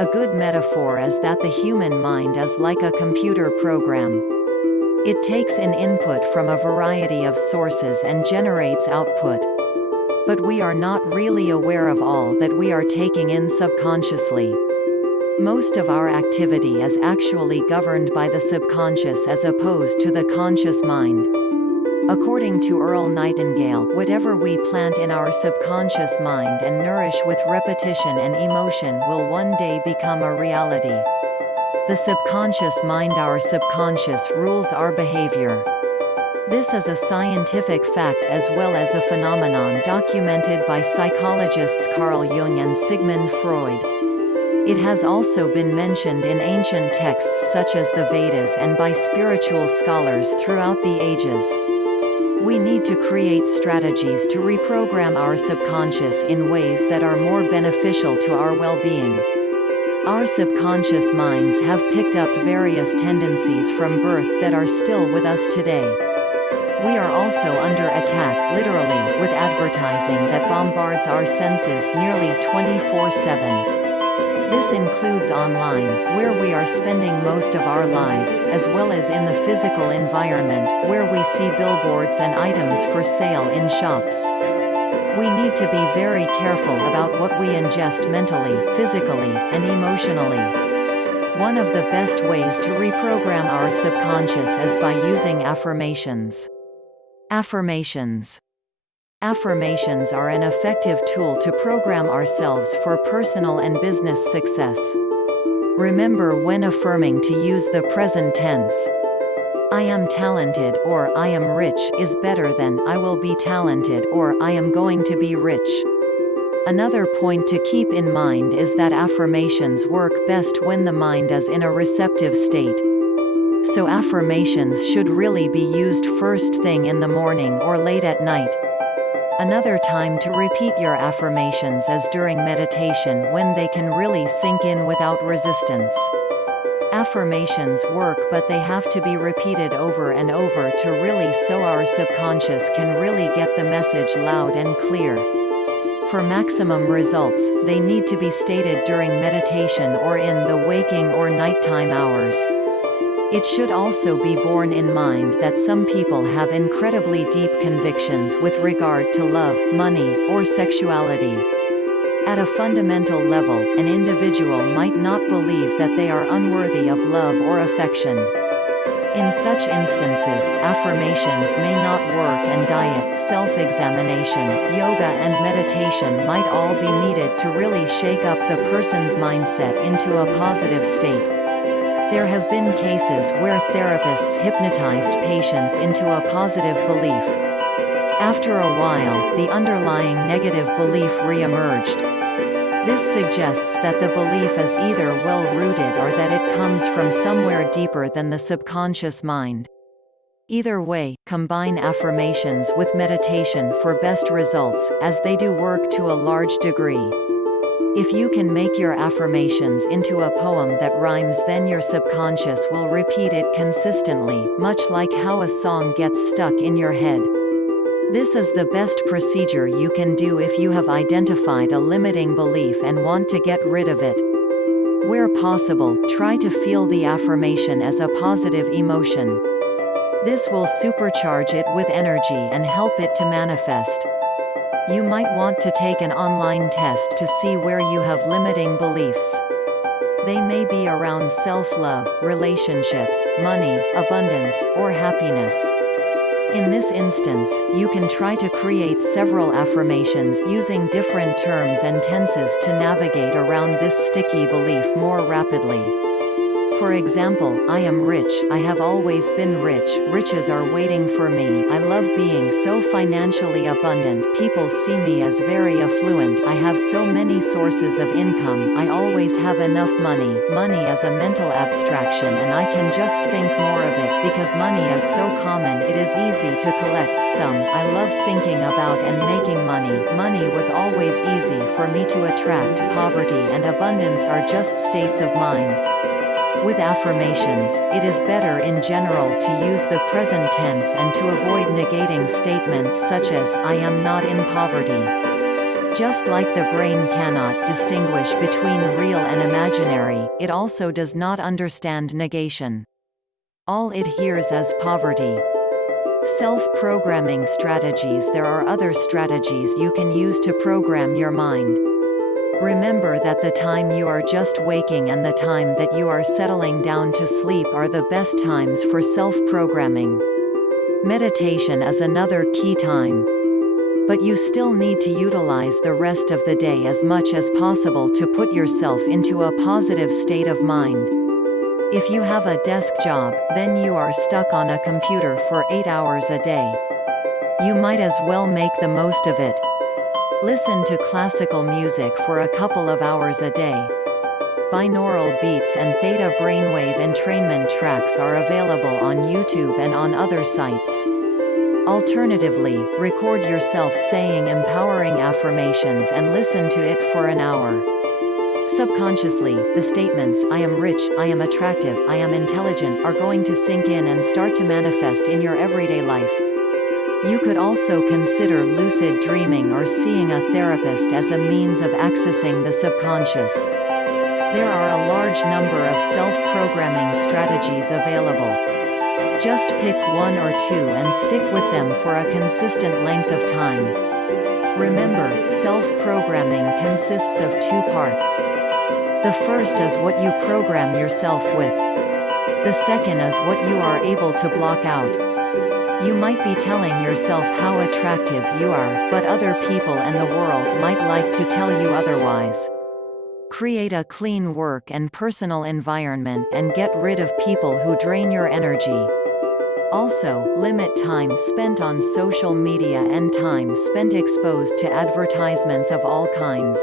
A good metaphor is that the human mind is like a computer program. It takes in input from a variety of sources and generates output. But we are not really aware of all that we are taking in subconsciously. Most of our activity is actually governed by the subconscious as opposed to the conscious mind. According to Earl Nightingale, whatever we plant in our subconscious mind and nourish with repetition and emotion will one day become a reality. The subconscious mind, our subconscious, rules our behavior. This is a scientific fact as well as a phenomenon documented by psychologists Carl Jung and Sigmund Freud. It has also been mentioned in ancient texts such as the Vedas and by spiritual scholars throughout the ages. We need to create strategies to reprogram our subconscious in ways that are more beneficial to our well-being. Our subconscious minds have picked up various tendencies from birth that are still with us today. We are also under attack, literally, with advertising that bombards our senses nearly 24/7. This includes online, where we are spending most of our lives, as well as in the physical environment, where we see billboards and items for sale in shops. We need to be very careful about what we ingest mentally, physically, and emotionally. One of the best ways to reprogram our subconscious is by using affirmations. Affirmations. Affirmations are an effective tool to program ourselves for personal and business success. Remember when affirming to use the present tense. I am talented or I am rich is better than I will be talented or I am going to be rich. Another point to keep in mind is that affirmations work best when the mind is in a receptive state. So affirmations should really be used first thing in the morning or late at night. Another time to repeat your affirmations is during meditation when they can really sink in without resistance. Affirmations work, but they have to be repeated over and over to really so our subconscious can really get the message loud and clear. For maximum results, they need to be stated during meditation or in the waking or nighttime hours. It should also be borne in mind that some people have incredibly deep convictions with regard to love, money, or sexuality. At a fundamental level, an individual might not believe that they are unworthy of love or affection. In such instances, affirmations may not work and diet, self-examination, yoga and meditation might all be needed to really shake up the person's mindset into a positive state. There have been cases where therapists hypnotized patients into a positive belief. After a while, the underlying negative belief re-emerged. This suggests that the belief is either well-rooted or that it comes from somewhere deeper than the subconscious mind. Either way, combine affirmations with meditation for best results, as they do work to a large degree. If you can make your affirmations into a poem that rhymes, then your subconscious will repeat it consistently, much like how a song gets stuck in your head. This is the best procedure you can do if you have identified a limiting belief and want to get rid of it. Where possible, try to feel the affirmation as a positive emotion. This will supercharge it with energy and help it to manifest. You might want to take an online test to see where you have limiting beliefs. They may be around self-love, relationships, money, abundance, or happiness. In this instance, you can try to create several affirmations using different terms and tenses to navigate around this sticky belief more rapidly. For example, I am rich, I have always been rich, riches are waiting for me, I love being so financially abundant, people see me as very affluent, I have so many sources of income, I always have enough money, money is a mental abstraction and I can just think more of it, because money is so common it is easy to collect some, I love thinking about and making money, money was always easy for me to attract, poverty and abundance are just states of mind. With affirmations, it is better in general to use the present tense and to avoid negating statements such as, I am not in poverty. Just like the brain cannot distinguish between real and imaginary, it also does not understand negation. All it hears is poverty. Self-programming strategies. There are other strategies you can use to program your mind. Remember that the time you are just waking and the time that you are settling down to sleep are the best times for self-programming. Meditation is another key time. But you still need to utilize the rest of the day as much as possible to put yourself into a positive state of mind. If you have a desk job, then you are stuck on a computer for 8 hours a day. You might as well make the most of it. Listen to classical music for a couple of hours a day. Binaural beats and theta brainwave entrainment tracks are available on YouTube and on other sites. Alternatively, record yourself saying empowering affirmations and listen to it for an hour. Subconsciously, the statements, "I am rich, I am attractive, I am intelligent," are going to sink in and start to manifest in your everyday life. You could also consider lucid dreaming or seeing a therapist as a means of accessing the subconscious. There are a large number of self-programming strategies available. Just pick one or two and stick with them for a consistent length of time. Remember, self-programming consists of two parts. The first is what you program yourself with. The second is what you are able to block out. You might be telling yourself how attractive you are, but other people and the world might like to tell you otherwise. Create a clean work and personal environment and get rid of people who drain your energy. Also, limit time spent on social media and time spent exposed to advertisements of all kinds.